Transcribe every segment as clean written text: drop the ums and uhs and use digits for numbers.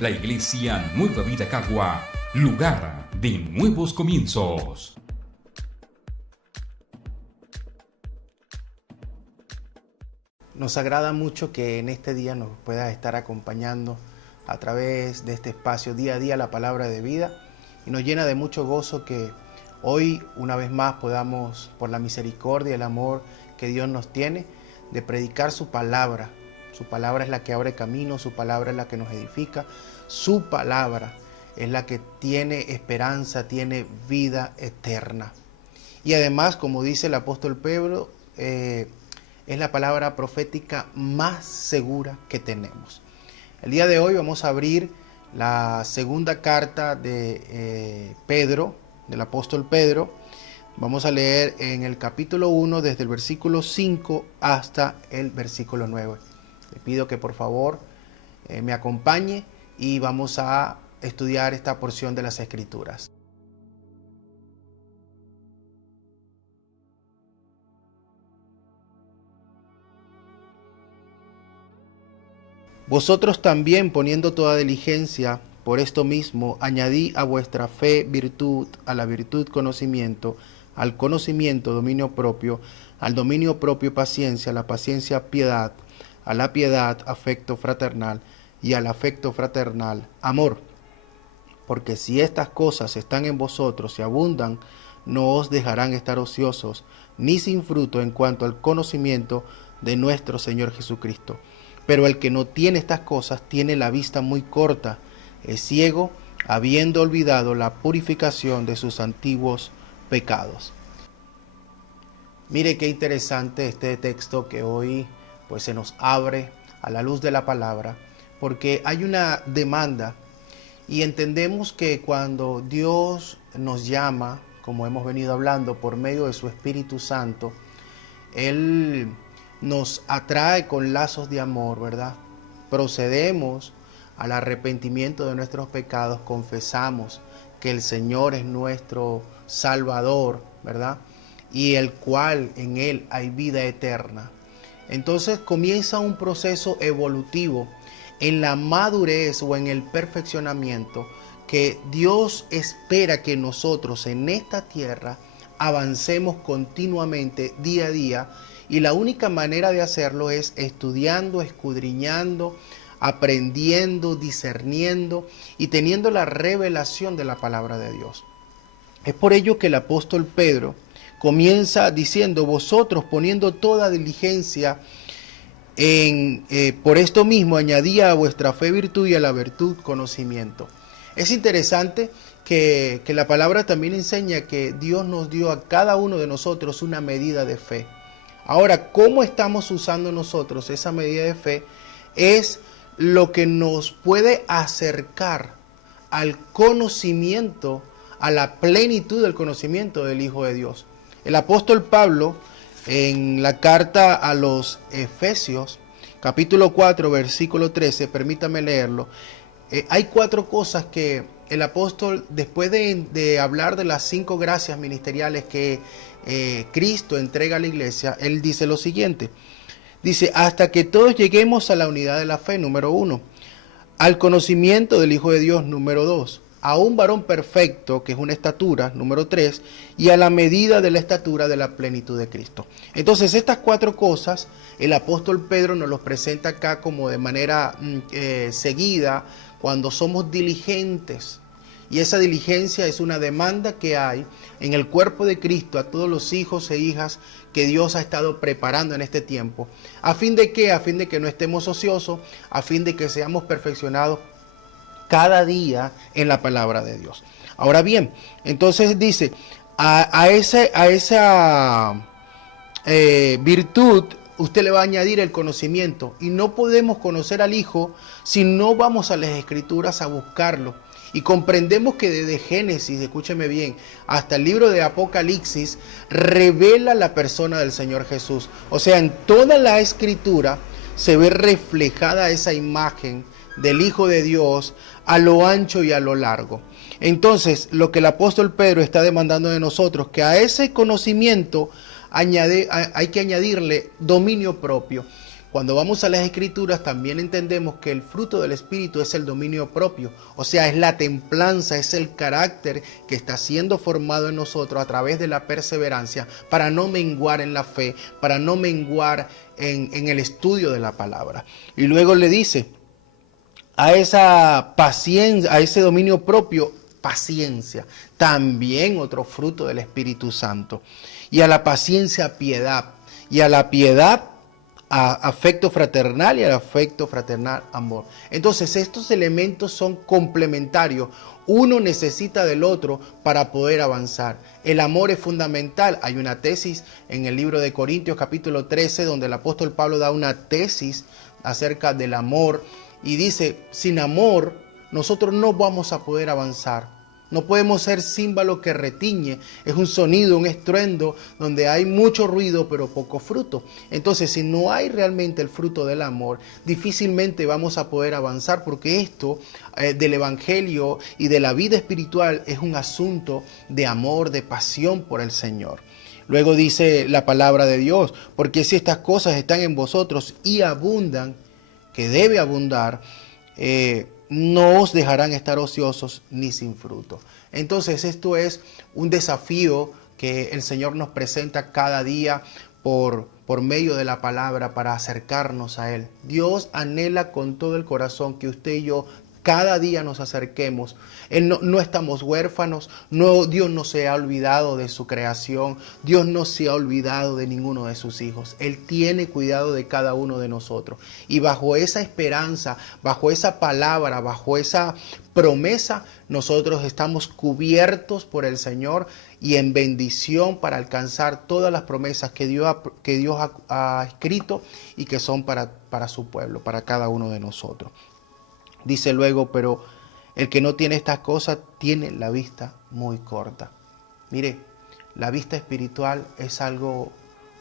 La Iglesia Nueva Vida Cagua, lugar de nuevos comienzos. Nos agrada mucho que en este día nos puedas estar acompañando a través de este espacio día a día la palabra de vida, y nos llena de mucho gozo que hoy una vez más podamos, por la misericordia y el amor que Dios nos tiene, de predicar su palabra. Su palabra es la que abre camino, su palabra es la que nos edifica, su palabra es la que tiene esperanza, tiene vida eterna. Y además, como dice el apóstol Pedro, es la palabra profética más segura que tenemos. El día de hoy vamos a abrir la segunda carta de Pedro, del apóstol Pedro. Vamos a leer en el capítulo 1 desde el versículo 5 hasta el versículo 9. Le pido que por favor me acompañe y vamos a estudiar esta porción de las Escrituras. Vosotros también, poniendo toda diligencia, por esto mismo, añadí a vuestra fe virtud, a la virtud conocimiento, al conocimiento dominio propio, al dominio propio paciencia, a la paciencia piedad, a la piedad afecto fraternal y al afecto fraternal amor. Porque si estas cosas están en vosotros y abundan, no os dejarán estar ociosos, ni sin fruto en cuanto al conocimiento de nuestro Señor Jesucristo. Pero el que no tiene estas cosas tiene la vista muy corta, es ciego, habiendo olvidado la purificación de sus antiguos pecados. Mire qué interesante este texto que hoy pues se nos abre a la luz de la palabra, porque hay una demanda y entendemos que cuando Dios nos llama, como hemos venido hablando, por medio de su Espíritu Santo, Él nos atrae con lazos de amor, ¿verdad? Procedemos al arrepentimiento de nuestros pecados, confesamos que el Señor es nuestro Salvador, ¿verdad? Y el cual en Él hay vida eterna. Entonces comienza un proceso evolutivo en la madurez o en el perfeccionamiento que Dios espera que nosotros en esta tierra avancemos continuamente día a día. Y la única manera de hacerlo es estudiando, escudriñando, aprendiendo, discerniendo y teniendo la revelación de la palabra de Dios. Es por ello que el apóstol Pedro comienza diciendo: vosotros poniendo toda diligencia por esto mismo, añadía a vuestra fe virtud y a la virtud conocimiento. Es interesante que la palabra también enseña que Dios nos dio a cada uno de nosotros una medida de fe. Ahora, ¿cómo estamos usando nosotros esa medida de fe? Es lo que nos puede acercar al conocimiento, a la plenitud del conocimiento del Hijo de Dios. El apóstol Pablo, en la carta a los Efesios, capítulo 4, versículo 13, permítame leerlo. Hay 4 cosas que el apóstol, después de hablar de las 5 gracias ministeriales que Cristo entrega a la iglesia, él dice lo siguiente. Dice: hasta que todos lleguemos a la unidad de la fe, número 1, al conocimiento del Hijo de Dios, número 2, a un varón perfecto, que es una estatura, número 3, y a la medida de la estatura de la plenitud de Cristo. Entonces, estas 4 cosas, el apóstol Pedro nos los presenta acá como de manera seguida, cuando somos diligentes. Y esa diligencia es una demanda que hay en el cuerpo de Cristo a todos los hijos e hijas que Dios ha estado preparando en este tiempo. ¿A fin de qué? A fin de que no estemos ociosos, a fin de que seamos perfeccionados cada día en la palabra de Dios. Ahora bien, entonces dice, a esa virtud usted le va a añadir el conocimiento. Y no podemos conocer al Hijo si no vamos a las Escrituras a buscarlo. Y comprendemos que desde Génesis, escúcheme bien, hasta el libro de Apocalipsis, revela la persona del Señor Jesús. O sea, en toda la Escritura se ve reflejada esa imagen del Hijo de Dios a lo ancho y a lo largo. Entonces, lo que el apóstol Pedro está demandando de nosotros, que a ese conocimiento hay que añadirle dominio propio. Cuando vamos a las Escrituras también entendemos que el fruto del Espíritu es el dominio propio, o sea, es la templanza, es el carácter que está siendo formado en nosotros a través de la perseverancia para no menguar en la fe, para no menguar en el estudio de la palabra. Y luego le dice, a esa paciencia, a ese dominio propio, paciencia, también otro fruto del Espíritu Santo. Y a la paciencia, piedad, y a la piedad, a afecto fraternal, y al afecto fraternal, amor. Entonces estos elementos son complementarios. Uno necesita del otro para poder avanzar. El amor es fundamental. Hay una tesis en el libro de Corintios capítulo 13 donde el apóstol Pablo da una tesis acerca del amor y dice, sin amor nosotros no vamos a poder avanzar. No podemos ser címbalo que retiñe, es un sonido, un estruendo donde hay mucho ruido pero poco fruto. Entonces, si no hay realmente el fruto del amor, difícilmente vamos a poder avanzar porque esto del evangelio y de la vida espiritual es un asunto de amor, de pasión por el Señor. Luego dice la palabra de Dios, porque si estas cosas están en vosotros y abundan, que debe abundar, no os dejarán estar ociosos ni sin fruto. Entonces esto es un desafío que el Señor nos presenta cada día por medio de la palabra para acercarnos a Él. Dios anhela con todo el corazón que usted y yo cada día nos acerquemos. No estamos huérfanos, Dios no se ha olvidado de su creación, Dios no se ha olvidado de ninguno de sus hijos. Él tiene cuidado de cada uno de nosotros. Y bajo esa esperanza, bajo esa palabra, bajo esa promesa, nosotros estamos cubiertos por el Señor y en bendición para alcanzar todas las promesas que Dios ha escrito y que son para su pueblo, para cada uno de nosotros. Dice luego, pero el que no tiene estas cosas tiene la vista muy corta. Mire, la vista espiritual es algo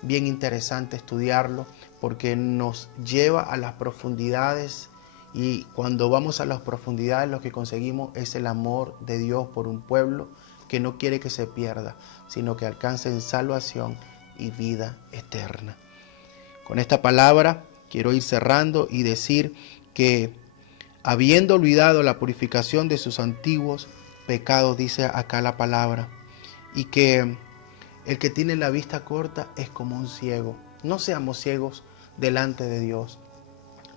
bien interesante estudiarlo porque nos lleva a las profundidades y cuando vamos a las profundidades lo que conseguimos es el amor de Dios por un pueblo que no quiere que se pierda, sino que alcance en salvación y vida eterna. Con esta palabra quiero ir cerrando y decir que habiendo olvidado la purificación de sus antiguos pecados, dice acá la palabra, y que el que tiene la vista corta es como un ciego. No seamos ciegos delante de Dios.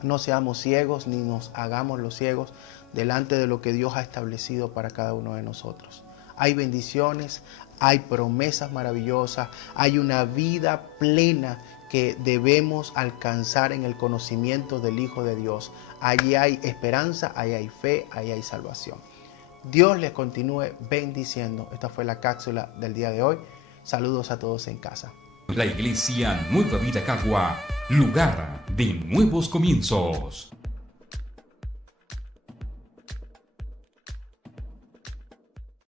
No seamos ciegos ni nos hagamos los ciegos delante de lo que Dios ha establecido para cada uno de nosotros. Hay bendiciones, hay promesas maravillosas, hay una vida plena que debemos alcanzar en el conocimiento del Hijo de Dios. Allí hay esperanza, allí hay fe, allí hay salvación. Dios les continúe bendiciendo. Esta fue la cápsula del día de hoy. Saludos a todos en casa. La Iglesia Nueva Vida Cagua, lugar de nuevos comienzos.